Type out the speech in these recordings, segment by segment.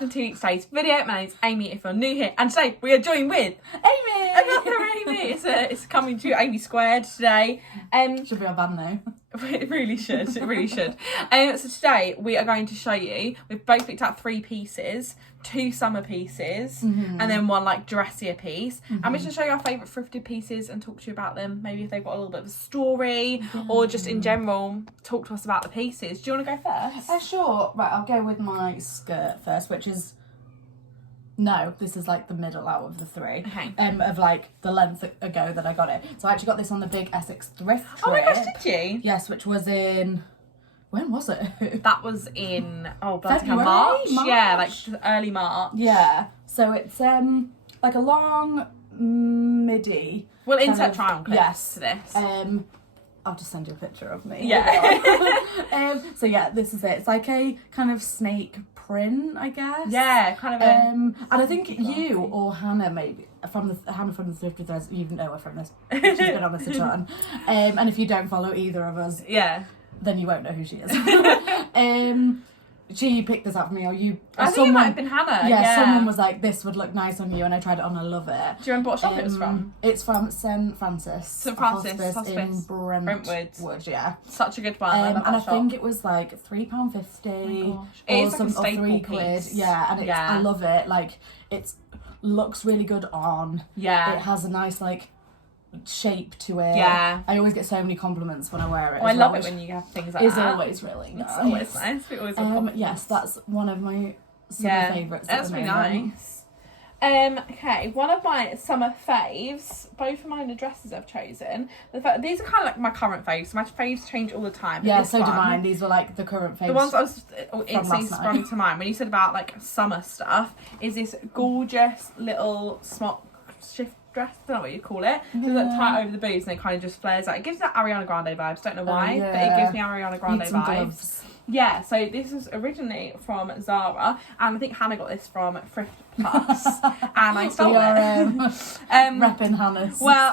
welcome to today's video. My name's Amy if you're new here, and today we are joined with Aimee! Another Aimee. It's coming to Aimee Squared today. Should be our band name. It really should. It really should. So today we are going to show you. We've both picked out 3 pieces, 2 summer pieces, and then 1 like dressier piece. And we're going to show you our favourite thrifted pieces and talk to you about them. Maybe if they've got a little bit of a story, or just in general, talk to us about the pieces. Do you want to go first? Sure. Right, I'll go with my skirt first, which is... No, this is like the middle out of the 3. Okay. Of like the length ago that I got it. So I actually got this on the big Essex thrift trip. Oh my gosh, did you? Yes, which was in... When was it? That was in February? March. March? Yeah, like early March. Yeah. So it's like a long midi. We'll insert try-on clips to this. I'll just send you a picture of me. Yeah. So yeah, this is it. It's like a kind of snake print, I guess. Yeah, kind of a... and I think you or Hannah, maybe, from the Thrifted Threads, you know her from this. She's been on this a ton. And if you don't follow either of us, then you won't know who she is. She picked this up for me, or you... I think it might have been Hannah. Yeah, someone was like, this would look nice on you, and I tried it on, I love it. Do you remember what shop it was from? It's from St Francis. St Francis Hospice in Brentwood. Yeah. Such a good one. I love and I that shop. think it was like £3.50 or like some, a staple or 3 piece. quid. Yeah, and it's, I love it. Like, it looks really good on. Yeah. It has a nice, like, shape to it. Yeah. I always get so many compliments when I wear it. I love it when you have things like that. It's always really nice. It's always nice. We always have compliments. Yes, that's one of my summer favourites. That's really nice. Okay, one of my summer faves, both of mine are dresses I've chosen. These are kind of like my current faves. So my faves change all the time. Yeah, so do mine. These were like the current faves. The ones I was instantly sprung to mind when you said about like summer stuff is this gorgeous little smock shift dress, I don't know what you call it. So it's like tight over the boobs and it kind of just flares out. It gives that Ariana Grande vibes, don't know why, but it gives me Ariana Grande vibes. Gloves. Yeah, so this was originally from Zara, and I think Hannah got this from Thrift Plus, and I stole it. Repping Hannah's. Well,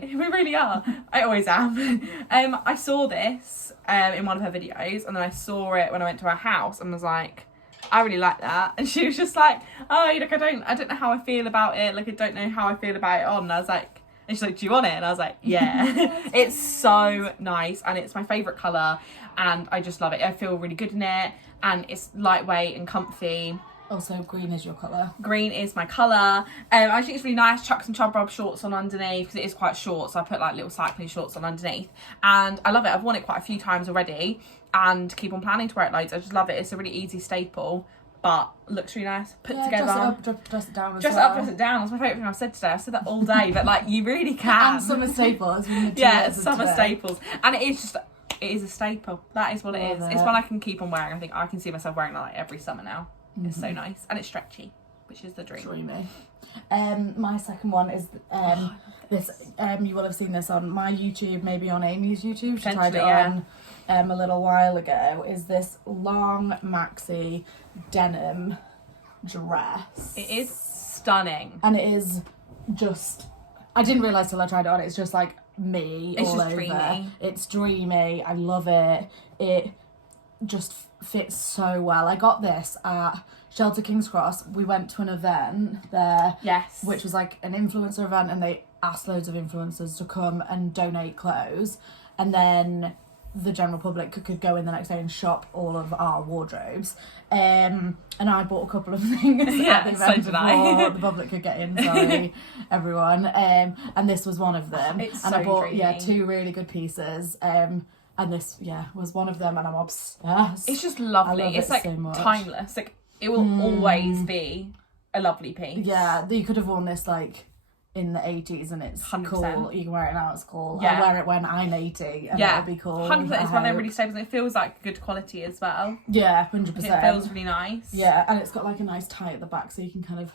we really are. I always am. I saw this in one of her videos, and then I saw it when I went to her house, and was like, I really like that. And she was just like, oh, look, I don't know how I feel about it. Like, I don't know how I feel about it on. And I was like, and she's like, do you want it? And I was like, yeah. It's so nice, and it's my favourite colour, and I just love it. I feel really good in it, and it's lightweight and comfy. Also, green is your colour. Green is my colour. I think it's really nice. Chuck some chub rub shorts on underneath, because it is quite short, so I put like little cycling shorts on underneath. And I love it. I've worn it quite a few times already, and keep on planning to wear it loads. I just love it. It's a really easy staple, but looks really nice. Put together. Dress it up, dress it down as dress well. it up, dress it down. That's my favourite thing I've said today. I've said that all day, but like, you really can. And summer staples. Yeah, summer staples. And it is just... It is a staple. That is what it is. It's one I can keep on wearing. I think I can see myself wearing it like every summer now. It's so nice. And it's stretchy, which is the dream. Dreamy. My second one is this. You will have seen this on my YouTube, maybe on Amy's YouTube. She tried it on a little while ago. Is this long maxi denim dress. It is stunning. And it is just... I didn't realise till I tried it on. It's just like me it's all just over. Dreamy. It's dreamy. I love it. It just fits so well. I got this at Shelter King's Cross. We went to an event there. Yes. Which was like an influencer event, and they asked loads of influencers to come and donate clothes. And then the general public could go in the next day and shop all of our wardrobes. And I bought a couple of things at the event before the public could get in. Sorry, everyone. And this was one of them. It's and so I bought dreamy. 2 really good pieces. And this was one of them, and I'm obsessed. It's just lovely. It's like so timeless. Like, it will always be a lovely piece. Yeah, you could have worn this like in the 80s, and it's 100%. cool. You can wear it now, it's cool. Yeah. I'll wear it when I'm 80, and it'll be cool. 100%. It's one of them really staples, and it feels like good quality as well. Yeah, 100%. It feels really nice. Yeah, and it's got like a nice tie at the back, so you can kind of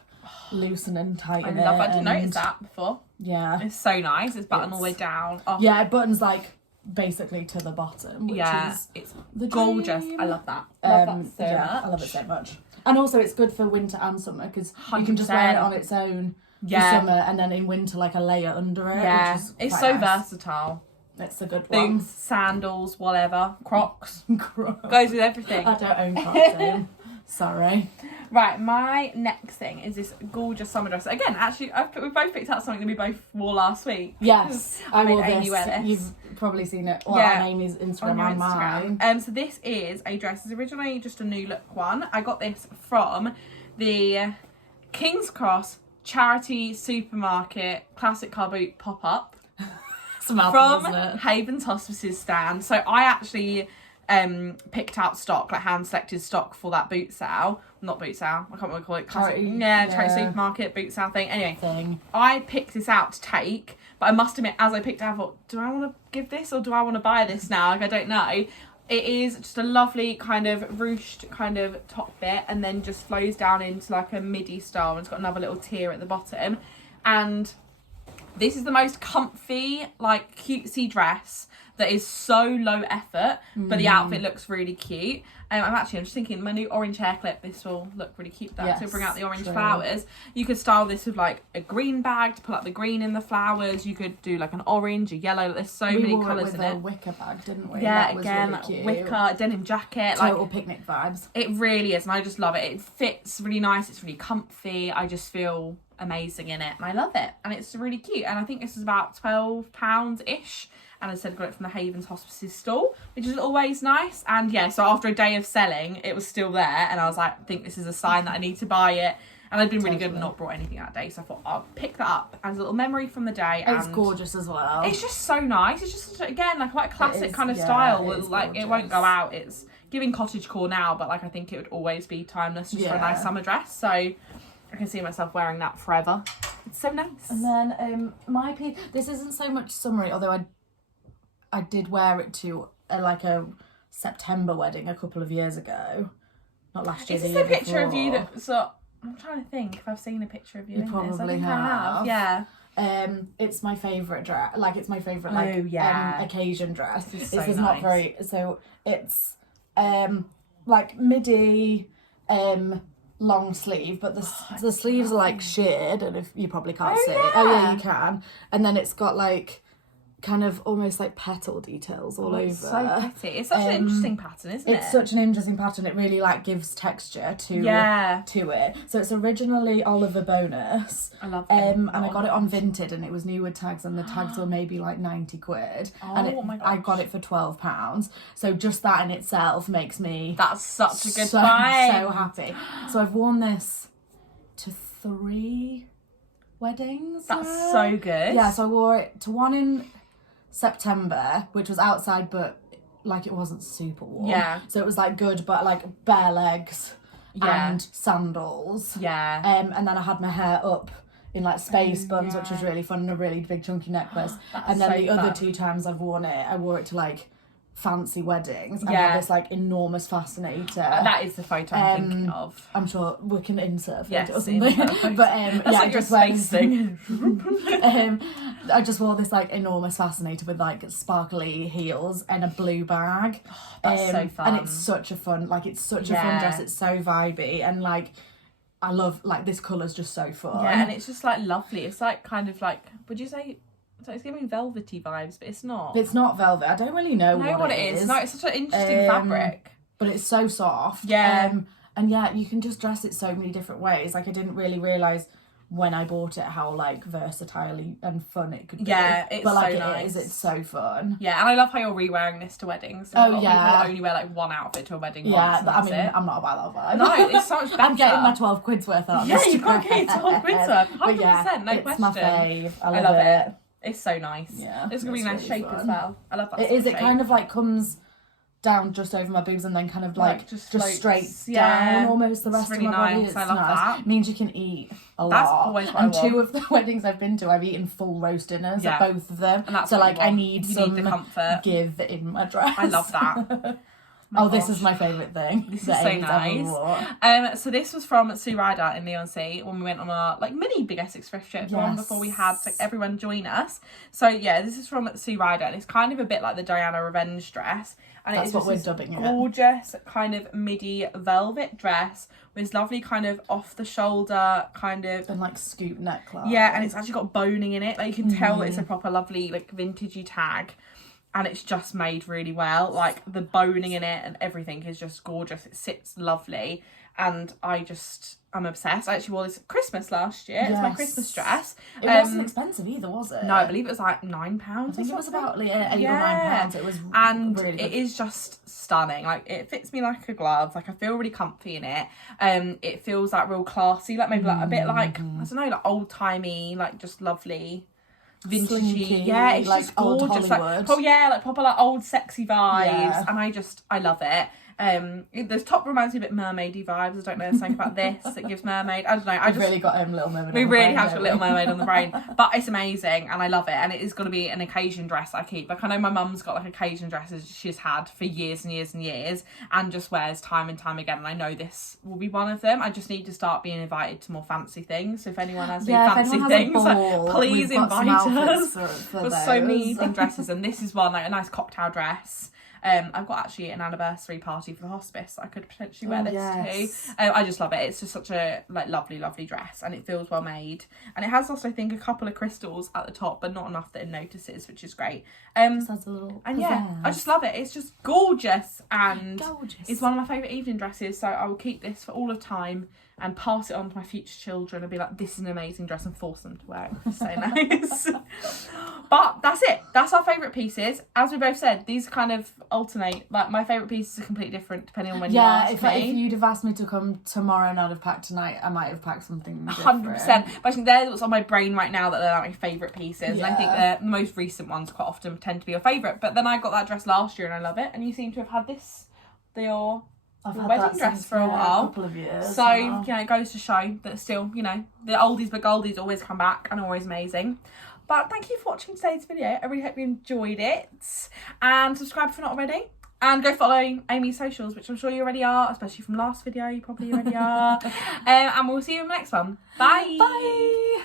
loosen and tighten it. I didn't notice that before. Yeah. It's so nice. It's buttoned all the way down. Oh. Yeah, it buttons like basically to the bottom, which is it's the gorgeous. dream. I love that. Love that so much. I love it so much. And also it's good for winter and summer, because you can just wear it on its own for summer, and then in winter like a layer under it. Yeah, which is it's quite so nice. versatile. It's a good one. Boots, sandals, whatever. Crocs. Crocs. Goes with everything. I don't own Crocs, Sorry. Right, my next thing is this gorgeous summer dress. Again, actually, we both picked out something that we both wore last week. Yes, I made wore Aimee this. wear this. You've probably seen it on Amy's Instagram on and Instagram. mine. So this is a dress. It's originally just a new look one. I got this from the King's Cross charity supermarket classic car boot pop-up from Haven's Hospices stand. So I actually picked out stock, like hand selected stock for that boot sale. Not boot sale, I can't remember what to call it. Charity supermarket boot sale thing. Anyway, I picked this out to take, but I must admit, as I picked it out, I thought, do I want to give this or do I want to buy this now? Like, I don't know. It is just a lovely kind of ruched kind of top bit, and then just flows down into like a midi style, and it's got another little tier at the bottom. And this is the most comfy, like, cutesy dress that is so low effort, but the outfit looks really cute. I'm just thinking, my new orange hair clip, this will look really cute. So bring out the orange flowers. You could style this with like a green bag to pull up the green in the flowers. You could do like an orange, a yellow. There's so many colours in it. We wore it with a wicker bag, didn't we? Yeah, that was again, really cute. wicker, denim jacket. Total picnic vibes. It really is, and I just love it. It fits really nice. It's really comfy. I just feel amazing in it, and I love it. And it's really cute. And I think this is about £12-ish. And I said, got it from the Haven's Hospices store, which is always nice. And yeah, so after a day of selling, it was still there. And I was like, I think this is a sign that I need to buy it. And I'd been really good and not brought anything that day. So I thought, I'll pick that up as a little memory from the day. It's gorgeous as well. It's just so nice. It's just, again, like quite a classic kind of style. Like, it won't go out. It's giving cottagecore now, but like I think it would always be timeless just for a nice summer dress. So I can see myself wearing that forever. It's so nice. And then my piece, this isn't so much summery, although I did wear it to a September wedding a couple of years ago. Not last year, Is this a picture of you that... So, I'm trying to think if I've seen a picture of you in probably this. I think have. I have, yeah. It's my favourite dress. Like, it's my favourite, occasion dress. This is It's so not nice. very... So, it's, like, midi... long sleeve, but the sleeves are like sheared, and if you probably can't see it. Oh yeah, you can. And then it's got like kind of almost like petal details all over. It's so pretty. It's such an interesting pattern, isn't it? It's such an interesting pattern. It really like gives texture to it. So it's originally Oliver Bonus. I love it. And I got it on Vinted, and it was new with tags, and the tags were maybe like 90 quid. My gosh. I got it for £12. So just that in itself makes me That's such a good vibe. so happy. So I've worn this to 3 weddings. That's now. so good. Yeah, so I wore it to one in September, which was outside, but like it wasn't super warm. Yeah. So it was like good, but like bare legs and sandals. Yeah. And then I had my hair up in like space buns, which was really fun, and a really big chunky necklace. And then the other 2 times I've worn it, I wore it to like fancy weddings. I had this like enormous fascinator. That is the photo I'm thinking of. I'm sure we can insert a Yes, photo or something. But that's like your just space thing. I just wore this like enormous fascinator with like sparkly heels and a blue bag. That's so fun. And it's such a fun dress. It's so vibey, and like I love like this colour's just so fun. Yeah, and it's just like lovely. It's like kind of like, would you say? So it's giving velvety vibes, but it's not. It's not velvet. I don't really know what it is. No, it's such an interesting fabric. But it's so soft. Yeah. And yeah, you can just dress it so many different ways. Like I didn't really realise when I bought it how like versatile and fun it could be. Yeah, it's but like so nice. it's so fun. Yeah, and I love how you're re-wearing this to weddings. So people only wear like one outfit to a wedding once. I mean, I'm not about that vibe. No, it's so much better. I'm getting my 12 quid's worth out. Yeah, you've got to get your 12 quid's worth. 100%, no question. It's my fave. I love it. It's so nice. Yeah, it's a really nice shape as well. I love that. It is. It kind of like comes down just over my boobs and then kind of like just straight down almost the rest really of my body. Nice. It's I love that. It means you can eat a That's lot. always what and I want. 2 of the weddings I've been to, I've eaten full roast dinners at both of them. And that's so what like I need some the comfort. give in my dress. I love that. This is my favourite thing. This is so nice. So this was from Sue Ryder in Leon C when we went on our like mini Big Essex thrift trip, the one before we had like everyone join us. So yeah, this is from Sue Ryder, and it's kind of a bit like the Diana Revenge dress. And that's it's what we're just dubbing it. Gorgeous kind of midi velvet dress with this lovely kind of off the shoulder kind of and like scoop neckline. Yeah, and it's actually got boning in it. Like you can tell that it's a proper lovely like vintagey tag. And it's just made really well. Like the boning in it and everything is just gorgeous. It sits lovely. and I'm obsessed. I actually wore this at Christmas last year. It's my Yes. Christmas dress. It wasn't expensive either, was it? No, I believe it was like £9. I think it was about like, £8 or Yeah. £9. It was And really good. it is just stunning. Like, it fits me like a glove. Like, I feel really comfy in it. It feels like real classy, like maybe like a bit like, I don't know, like old timey, like just lovely, vintagey. Slinky, Yeah, it's like just old gorgeous. Like, Hollywood. oh yeah, like proper like old sexy vibes. Yeah. And I love it. The top reminds me a bit mermaidy vibes. I don't know something about this that gives mermaid. I don't know. We've really got Little Mermaid. We on the really brain, have don't got we? Little Mermaid on the brain, but it's amazing and I love it. And it is going to be an occasion dress I keep. Like, I know my mum's got like occasion dresses she's had for years and years and years, and just wears time and time again. And I know this will be one of them. I just need to start being invited to more fancy things. So if anyone has any if fancy anyone has a things, ball, please we've got invite some us. outfits for There's so many those. evening dresses, and this is one, like a nice cocktail dress. I've got actually an anniversary party for the hospice. I could potentially wear this too. I just love it. It's just such a like lovely dress, and it feels well made. And it has also, I think, a couple of crystals at the top, but not enough that it notices, which is great. Just has a little And yeah, I pizzazz. just love it. It's just gorgeous, and Gorgeous. it's one of my favourite evening dresses. So I will keep this for all of time and pass it on to my future children and be like, this is an amazing dress, and force them to wear it. It's so nice. But that's it. That's our favourite pieces. As we both said, these kind of alternate. Like, my favourite pieces are completely different depending on when you ask if me. you'd have asked me to come tomorrow and I'd have packed tonight, I might have packed something different. 100%. But I think they're what's on my brain right now, that they're like my favourite pieces. And I think Yeah. the most recent ones quite often tend to be your favourite. But then I got that dress last year and I love it. And you seem to have had this, I've your had wedding that dress since, for a while. a couple of years. So, now. you know, it goes to show that still, you know, the oldies but goldies always come back and are always amazing. But thank you for watching today's video. I really hope you enjoyed it. And subscribe if you're not already. And go follow Aimee's socials, which I'm sure you already are, especially from last video, you probably already are. And we'll see you in the next one. Bye. Bye.